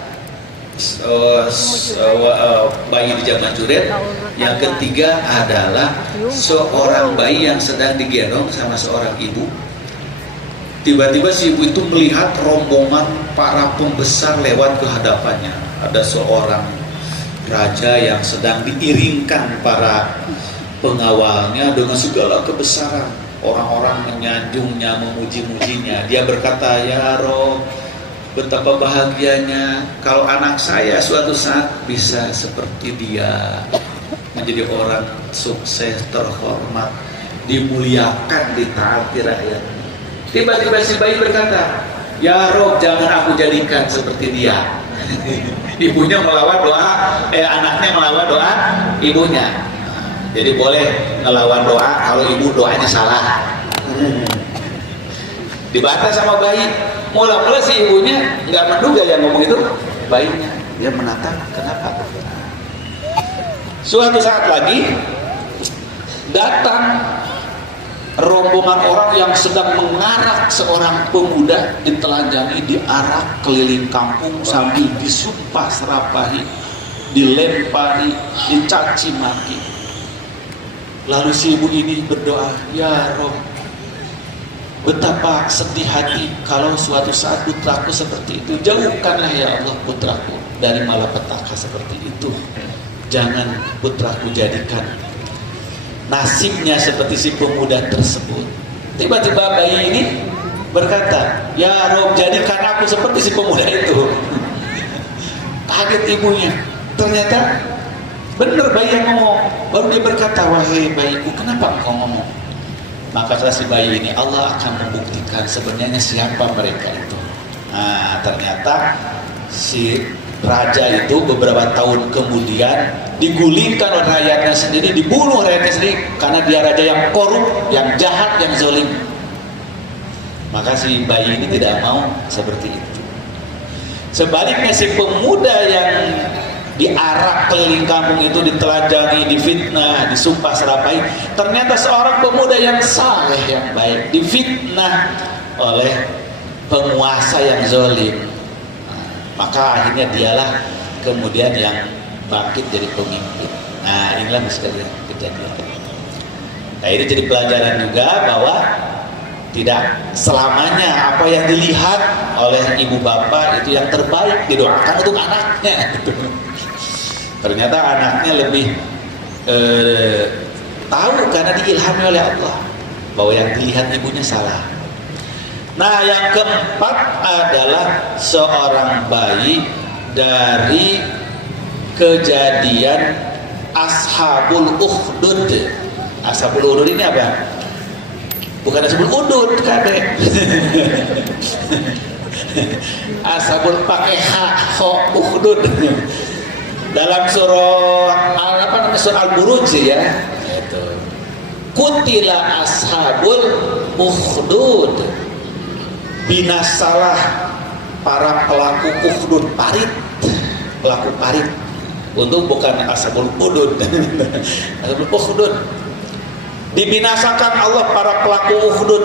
bayi di zaman Jurayj. Yang ketiga adalah seorang bayi yang sedang digendong sama seorang ibu. Tiba-tiba si ibu itu melihat rombongan para pembesar lewat ke hadapannya. Ada seorang raja yang sedang diiringkan para pengawalnya dengan segala kebesaran. Orang-orang menyanjungnya, memuji-mujinya. Dia berkata, ya Rob, betapa bahagianya kalau anak saya suatu saat bisa seperti dia, menjadi orang sukses, terhormat, dimuliakan, ditaati rakyat. Tiba-tiba si bayi berkata, "Ya Rob, jangan aku jadikan seperti dia." Ibunya melawan doa, anaknya melawan doa ibunya. Jadi boleh ngelawan doa kalau ibu doanya salah. Dibantah sama bayi. Mula-mula si ibunya nggak menduga yang ngomong itu bayinya. Dia menatap, kenapa? Suatu saat lagi datang rombongan orang yang sedang mengarak seorang pemuda, ditelanjangi, diarak keliling kampung sambil disumpah serapahi, dilempari, dicaci maki. Lalu si ibu ini berdoa, "Ya Rob, betapa sedih hati kalau suatu saat putraku seperti itu. Jauhkanlah ya Allah putraku dari malapetaka seperti itu. Jangan putraku jadikan nasibnya seperti si pemuda tersebut." Tiba-tiba bayi ini berkata, "Ya Rob, jadikan aku seperti si pemuda itu." Kaget ibunya. Ternyata benar bayi yang ngomong. Baru dia berkata, "Wahai bayiku, kenapa engkau ngomong?" Maka kata si bayi ini, Allah akan membuktikan sebenarnya siapa mereka itu. Nah, ternyata si raja itu beberapa tahun kemudian digulingkan oleh rakyatnya sendiri, dibunuh rakyatnya sendiri karena dia raja yang korup, yang jahat, yang zalim. Maka si bayi ini tidak mau seperti itu. Sebaliknya si pemuda yang diarak keliling kampung itu, ditelanjangi, difitnah, disumpah serapai, ternyata seorang pemuda yang saleh, yang baik, difitnah oleh penguasa yang zalim. Maka akhirnya dialah kemudian yang bangkit jadi pemimpin. Nah, inilah sekalian kejadian. Nah, ini jadi pelajaran juga bahwa tidak selamanya apa yang dilihat oleh ibu bapak itu yang terbaik, didoakan untuk anaknya. Ternyata anaknya lebih tahu karena diilhami oleh Allah bahwa yang dilihat ibunya salah. Nah, yang keempat adalah seorang bayi dari kejadian Ashabul Ukhdud. Ashabul Ukhdud ini apa? Bukan Ashabul Udud, kadek. Ashabul pakai ha, Ukhdud. Dalam surah Al-Buruj ya. Itu. Kutila ashabul ukhdud. Binasalah para pelaku ukhdud, parit. Pelaku parit. Untuk bukan ashabul udud. Ashabul ukhdud. Dibinasakan Allah para pelaku ukhdud.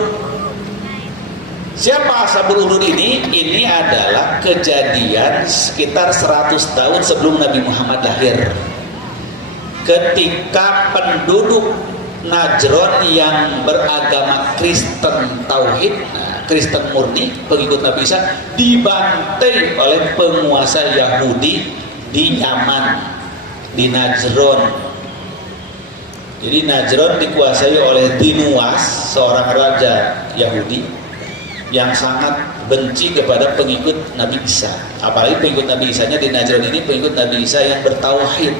Siapa ashabul ukhdud ini? Ini adalah kejadian sekitar 100 tahun sebelum Nabi Muhammad lahir. Ketika penduduk Najron yang beragama Kristen Tauhid, Kristen murni, pengikut Nabi Isa, dibantai oleh penguasa Yahudi di Yaman, di Najron. Jadi Najron dikuasai oleh Dinuwas, seorang raja Yahudi yang sangat benci kepada pengikut Nabi Isa. Apalagi pengikut Nabi Isanya di Najron ini pengikut Nabi Isa yang bertauhid,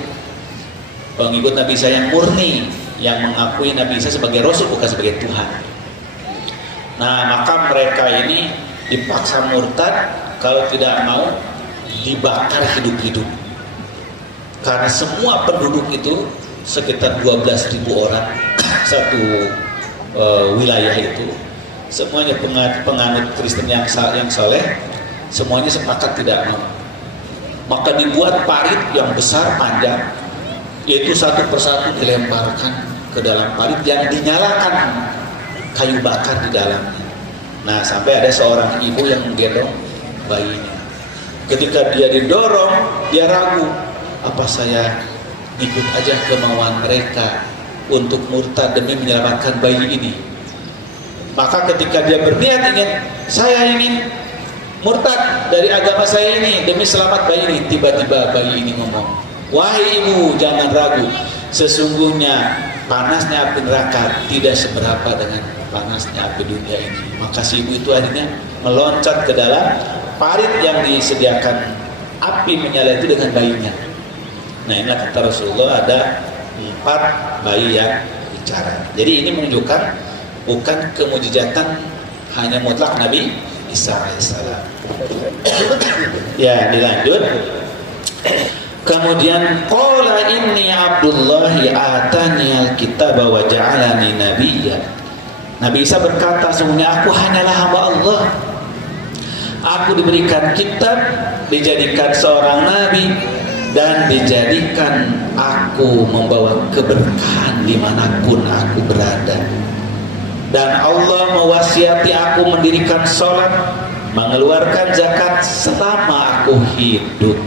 pengikut Nabi Isa yang murni, yang mengakui Nabi Isa sebagai Rasul bukan sebagai Tuhan. Nah, maka mereka ini dipaksa murtad, kalau tidak mau dibakar hidup-hidup. Karena semua penduduk itu sekitar 12.000 orang satu wilayah itu, semuanya penganut Kristen yang soleh, semuanya sepakat tidak mau. Maka dibuat parit yang besar panjang, yaitu satu persatu dilemparkan ke dalam parit yang dinyalakan kayu bakar di dalamnya. Nah, sampai ada seorang ibu yang menggendong bayinya. Ketika dia didorong, dia ragu, apa saya ikut aja kemauan mereka untuk murtad demi menyelamatkan bayi ini. Maka ketika dia berniat saya ingin murtad dari agama saya ini demi selamat bayi ini, tiba-tiba bayi ini ngomong, "Wahai ibu, jangan ragu, sesungguhnya panasnya api neraka tidak seberapa dengan panasnya api dunia ini." Maka si ibu itu akhirnya meloncat ke dalam parit yang disediakan api menyala itu dengan bayinya. Nah, inilah kata Rasulullah, ada 4 bayi yang bicara. Jadi ini menunjukkan bukan kemujizatan hanya mutlak Nabi Isa alaihissalam. Ya, dilanjut. Kemudian qala inni Abdullahi atani alkitaba wa ja'alani nabiyya. Nabi Isa berkata, sesungguhnya aku hanyalah hamba Allah. Aku diberikan kitab, dijadikan seorang nabi, dan dijadikan aku membawa keberkahan dimanapun aku berada. Dan Allah mewasiati aku mendirikan sholat, mengeluarkan zakat selama aku hidup.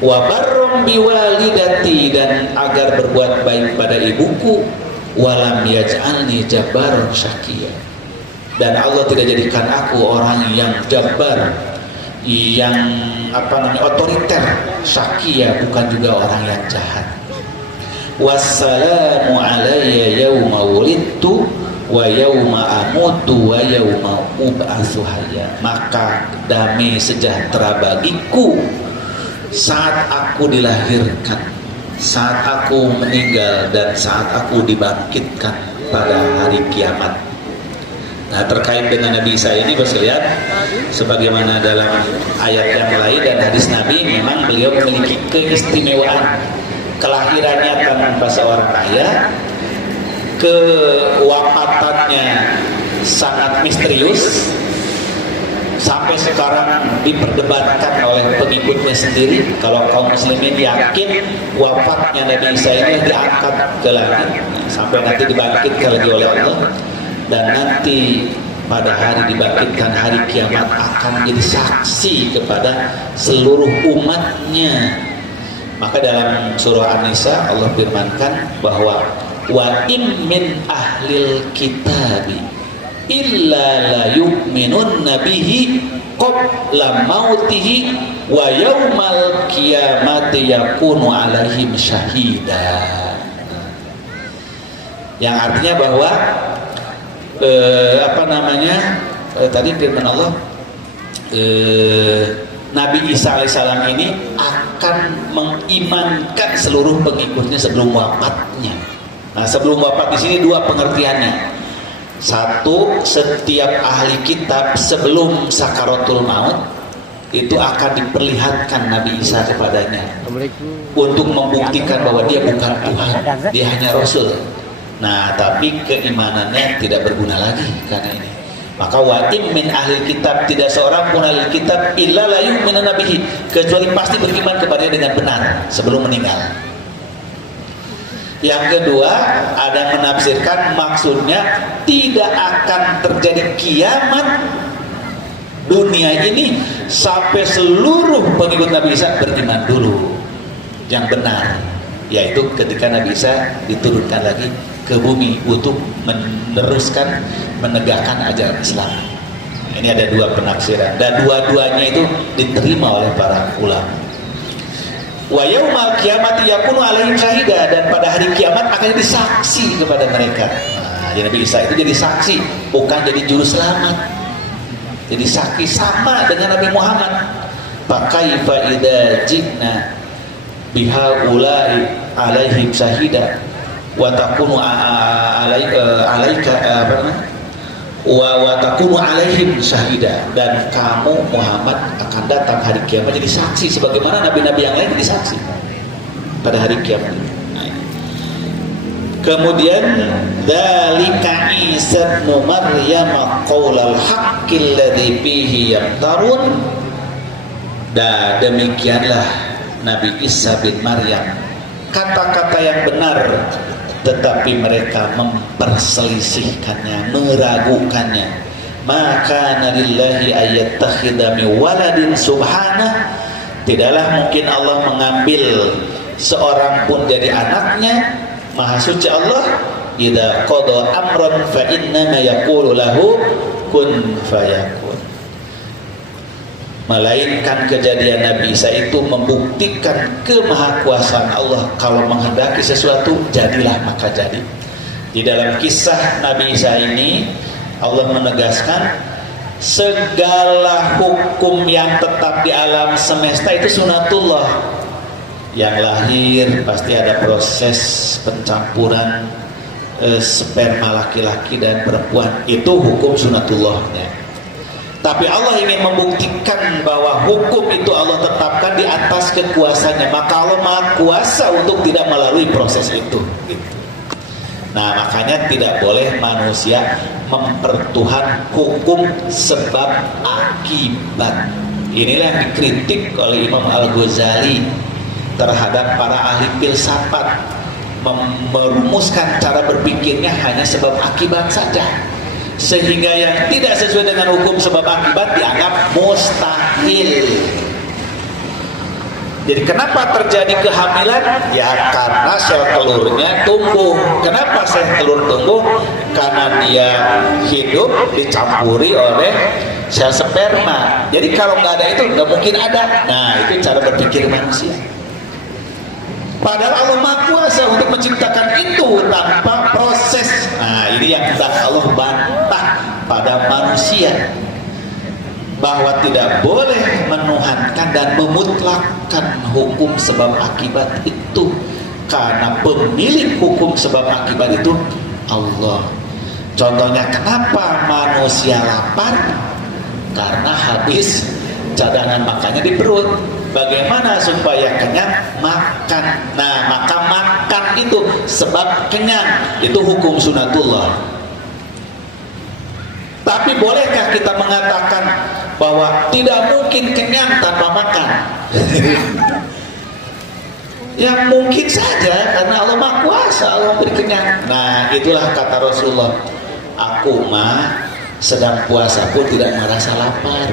Wa barrum biwalidati, dan agar berbuat baik pada ibuku. Walam yaj'alni jabbaran syaqiyya, dan Allah tidak jadikan aku orang yang jabbar, yang otoriter, syaqiyya, bukan juga orang yang jahat. Wassalamu alayya yauma wulidtu wa yauma amutu wa yauma ub'atsu hayya. Maka damai sejahtera bagiku saat aku dilahirkan, saat aku meninggal, dan saat aku dibangkitkan pada hari kiamat. Nah, terkait dengan Nabi Isa ini bos lihat, sebagaimana dalam ayat yang lain dan hadis Nabi, memang beliau memiliki keistimewaan. Kelahirannya tanpa seorang ayah, kewafatannya sangat misterius, sampai sekarang diperdebatkan oleh pengikutnya sendiri. Kalau kaum muslimin yakin wafatnya Nabi Isa ini diangkat ke langit, sampai nanti dibangkitkan lagi oleh Allah, dan nanti pada hari dibangkitkan hari kiamat akan menjadi saksi kepada seluruh umatnya. Maka dalam surah An-Nisa Allah firmankan bahwa wa in min ahlil kitabi illa la yu'minun nabihi qabla mautihi wa yaumal qiyamati yakunu alaihim syahida. Yang artinya bahwa tadi firman Allah, Nabi Isa alaihissalam ini akan mengimankan seluruh pengikutnya sebelum wafatnya. Nah, sebelum wafat di sini dua pengertiannya. Satu, setiap ahli kitab sebelum sakaratul maut itu akan diperlihatkan Nabi Isa kepadanya untuk membuktikan bahwa dia bukan Tuhan, dia hanya Rasul. Nah, tapi keimanannya tidak berguna lagi karena ini. Maka wa min ahli kitab, tidak seorang pun ahli kitab illa la yu'minu nabihi, kecuali pasti beriman kepadanya dengan benar sebelum meninggal. Yang kedua, ada yang menafsirkan maksudnya tidak akan terjadi kiamat dunia ini sampai seluruh pengikut Nabi Isa beriman dulu yang benar, yaitu ketika Nabi Isa diturunkan lagi ke bumi untuk meneruskan menegakkan ajaran Islam. Ini ada dua penafsiran, dan dua-duanya itu diterima oleh para ulama. Wa yaumal qiyamati yakunu alaihim syahida, dan pada hari kiamat akan jadi saksi kepada mereka. Nah, jadi Nabi Isa itu jadi saksi, bukan jadi juru selamat. Jadi saksi sama dengan Nabi Muhammad. Fakaifa idza jinna bihaula'i alaihim syahida wa takunu alaika wa takunu alaihim syahida, dan kamu Muhammad akan datang hari kiamat jadi saksi sebagaimana nabi-nabi yang lain jadi saksi pada hari kiamat. Kemudian dzalika Isa ibnu Maryam qaulal haqqil ladzi fihi yamtarun, dan demikianlah Nabi Isa bin Maryam, kata-kata yang benar tetapi mereka memperselisihkannya, meragukannya. Maka nalillahi ayattakhidha min waladin subhanah, tidaklah mungkin Allah mengambil seorang pun jadi anaknya, maha suci Allah. Idza qada amran fa innama yaqulu lahu kun fayakun. Melainkan kejadian Nabi Isa itu membuktikan kemahakuasaan Allah. Kalau menghendaki sesuatu, jadilah maka jadi. Di dalam kisah Nabi Isa ini, Allah menegaskan segala hukum yang tetap di alam semesta itu sunatullah. yang lahir pasti ada proses pencampuran sperma laki-laki dan perempuan, itu hukum sunatullahnya. Tapi Allah ingin membuktikan bahwa hukum itu Allah tetapkan di atas kekuasaannya, maka Allah maha kuasa untuk tidak melalui proses itu gitu. Nah, makanya tidak boleh manusia mempertuhan hukum sebab akibat. Inilah yang dikritik oleh Imam Al-Ghazali terhadap para ahli filsafat, merumuskan cara berpikirnya hanya sebab akibat saja, sehingga yang tidak sesuai dengan hukum sebab akibat dianggap mustahil. Jadi kenapa terjadi kehamilan? Ya karena sel telurnya tumbuh. Kenapa sel telur tumbuh? Karena dia hidup dicampuri oleh sel sperma. Jadi kalau nggak ada itu nggak mungkin ada. Nah, itu cara berpikir manusia. Padahal Allah Maha Kuasa untuk menciptakan itu tanpa proses. Nah, ini yang Allah bantah pada manusia, bahwa tidak boleh menuhankan dan memutlakkan hukum sebab akibat itu, karena pemilik hukum sebab akibat itu Allah. Contohnya, kenapa manusia lapar? Karena habis cadangan makannya di perut. Bagaimana supaya kenyang? Makan. Nah, maka makan itu sebab kenyang, itu hukum sunatullah. Tapi bolehkah kita mengatakan bahwa tidak mungkin kenyang tanpa makan? Ya mungkin saja, karena Allah Maha Kuasa, Allah memberi kenyang. Nah, itulah kata Rasulullah, aku mah sedang puasa pun tidak merasa lapar.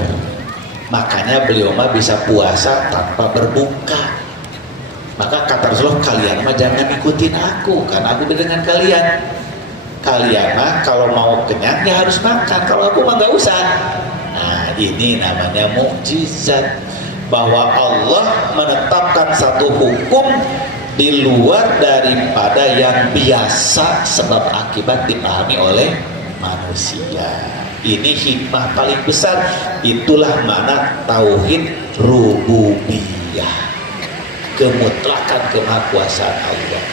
Makanya beliau mah bisa puasa tanpa berbuka. Maka kata Rasulullah, kalian mah jangan ikutin aku, karena aku beda dengan kalian. Kalian mah kalau mau kenyang ya harus makan, kalau aku mah nggak usah. Nah, ini namanya mukjizat, bahwa Allah menetapkan satu hukum di luar daripada yang biasa sebab akibat dipahami oleh manusia. Ini hikmah paling besar. Itulah makna tauhid rububiyah, kemutlakan kemahakuasaan Allah.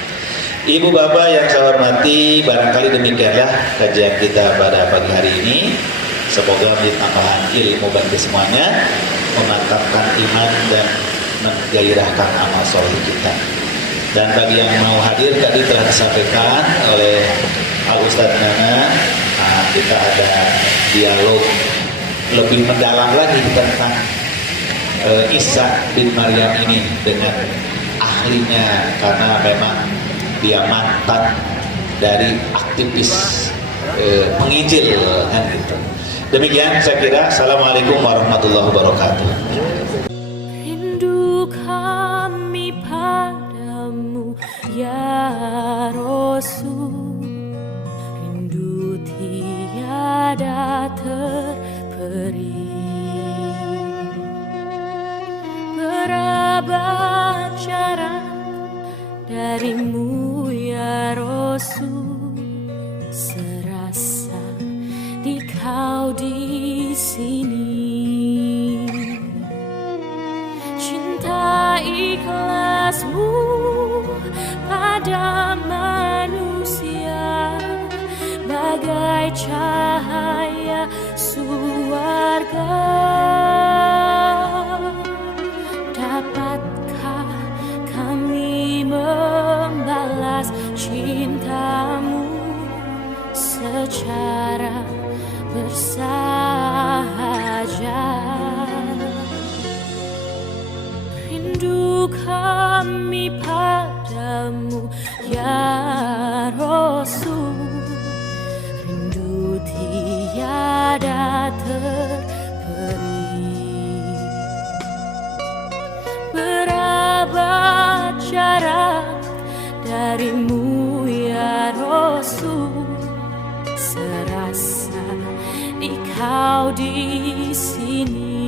Ibu bapak yang saya hormati, barangkali demikianlah kajian kita pada pagi hari ini. Semoga menjadi tambahan ilmu bagi semuanya, memantapkan iman dan menggairahkan amal soleh kita. Dan bagi yang mau hadir, tadi telah disampaikan oleh Al Ustadz Nana, kita ada dialog lebih mendalam lagi tentang Isa bin Maryam ini dengan ahlinya, karena memang dia mantan dari aktivis penginjil kan gitu. Demikian saya kira. Assalamualaikum warahmatullahi wabarakatuh. Rindu kami padamu ya Rasul, rindu tiada terperi, berabad jarak darimu ya Rasul, serasa di kau di sini. Cinta ikhlasmu pada manusia bagai cahaya surga. Dapatkah kami membalas cintamu secara bersahaja? Rindu kami padamu ya Rasul, rindu tiada terperi, berabad jarak darimu ya Rasul, serasa di kau di sini.